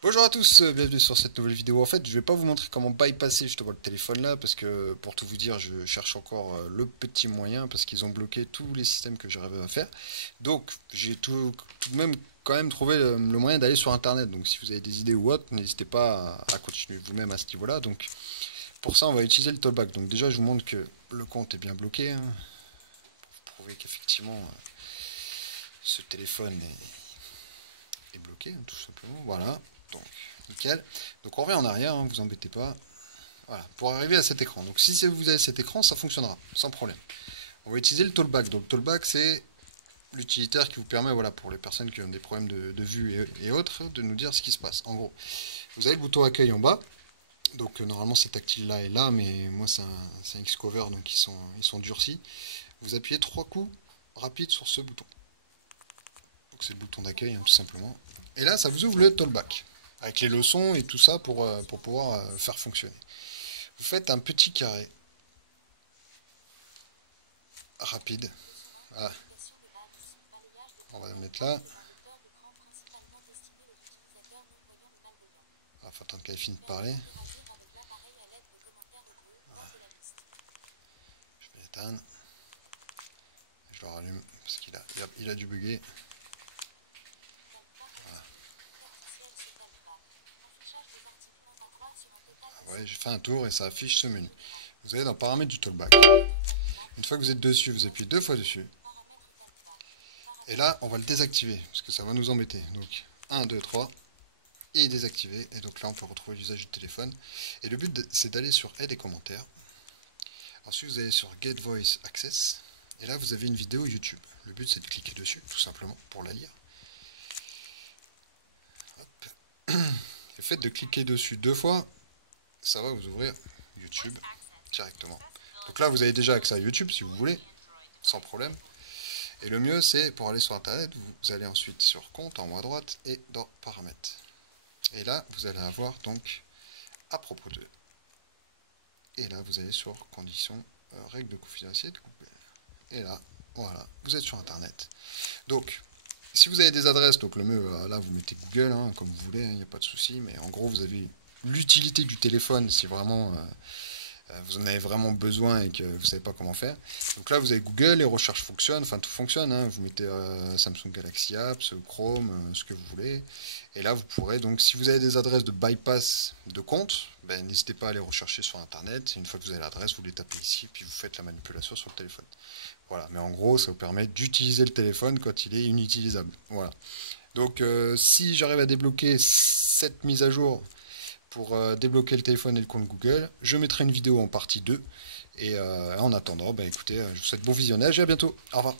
Bonjour à tous, bienvenue sur cette nouvelle vidéo. En fait, je vais pas vous montrer comment bypasser justement le téléphone là, parce que pour tout vous dire, je cherche encore le petit moyen, parce qu'ils ont bloqué tous les systèmes que j'arrivais à faire. Donc, j'ai tout de même quand même trouvé le moyen d'aller sur Internet. Donc, si vous avez des idées ou autres, n'hésitez pas à continuer vous-même à ce niveau-là. Donc, pour ça, on va utiliser le tollback. Donc, déjà, je vous montre que le compte est bien bloqué, hein, pour prouver qu'effectivement, ce téléphone est bloqué, hein, tout simplement. Voilà. Donc, nickel. Donc on revient en arrière, hein, vous embêtez pas. Voilà, pour arriver à cet écran. Donc si vous avez cet écran, ça fonctionnera, sans problème. On va utiliser le tollback. Donc le tollback, c'est l'utilitaire qui vous permet, voilà, pour les personnes qui ont des problèmes de vue et autres, de nous dire ce qui se passe. En gros, vous avez le bouton accueil en bas. Donc normalement c'est tactile là et là, mais moi c'est un Xcover, donc ils sont durcis. Vous appuyez 3 coups rapides sur ce bouton. Donc c'est le bouton d'accueil, hein, tout simplement. Et là, ça vous ouvre le tollback, avec les leçons et tout ça pour pouvoir faire fonctionner. Vous faites un petit carré rapide. Voilà. On va le mettre là. Il faut attendre qu'elle finisse de parler. Voilà. Je vais l'éteindre. Je le rallume parce qu'il a dû bugger. Voilà. Ah ouais, j'ai fait un tour et ça affiche ce menu. Vous allez dans paramètres du tollback. Une fois que vous êtes dessus, vous appuyez 2 fois dessus. Et là, on va le désactiver parce que ça va nous embêter. Donc 1, 2, 3. Et désactiver. Et donc là, on peut retrouver l'usage du téléphone. Et le but, c'est d'aller sur Aide et commentaires. Ensuite, vous allez sur Get Voice Access. Et là, vous avez une vidéo YouTube. Le but, c'est de cliquer dessus, tout simplement, pour la lire. Hop. Le fait de cliquer dessus 2 fois, ça va vous ouvrir YouTube directement. Donc là, vous avez déjà accès à YouTube, si vous voulez, sans problème. Et le mieux, c'est pour aller sur Internet, vous allez ensuite sur Compte, en haut à droite, et dans Paramètres. Et là, vous allez avoir donc à propos de. Et là, vous allez sur Conditions, règles de confidentialité de Google. Et là, voilà, vous êtes sur Internet. Donc, si vous avez des adresses, donc le mieux, là, vous mettez Google, hein, comme vous voulez, il n'y a pas de souci. Mais en gros, vous avez l'utilité du téléphone si vraiment vous en avez vraiment besoin et que vous ne savez pas comment faire. Donc là, vous avez Google, les recherches fonctionnent, enfin tout fonctionne. Hein. Vous mettez Samsung Galaxy Apps, Chrome, ce que vous voulez. Et là, vous pourrez, donc si vous avez des adresses de bypass de compte, ben, n'hésitez pas à les rechercher sur Internet. Une fois que vous avez l'adresse, vous les tapez ici, puis vous faites la manipulation sur le téléphone. Voilà, mais en gros, ça vous permet d'utiliser le téléphone quand il est inutilisable. Voilà. Donc, si j'arrive à débloquer cette mise à jour pour débloquer le téléphone et le compte Google, je mettrai une vidéo en partie 2. Et en attendant, bah, écoutez, je vous souhaite bon visionnage et à bientôt. Au revoir.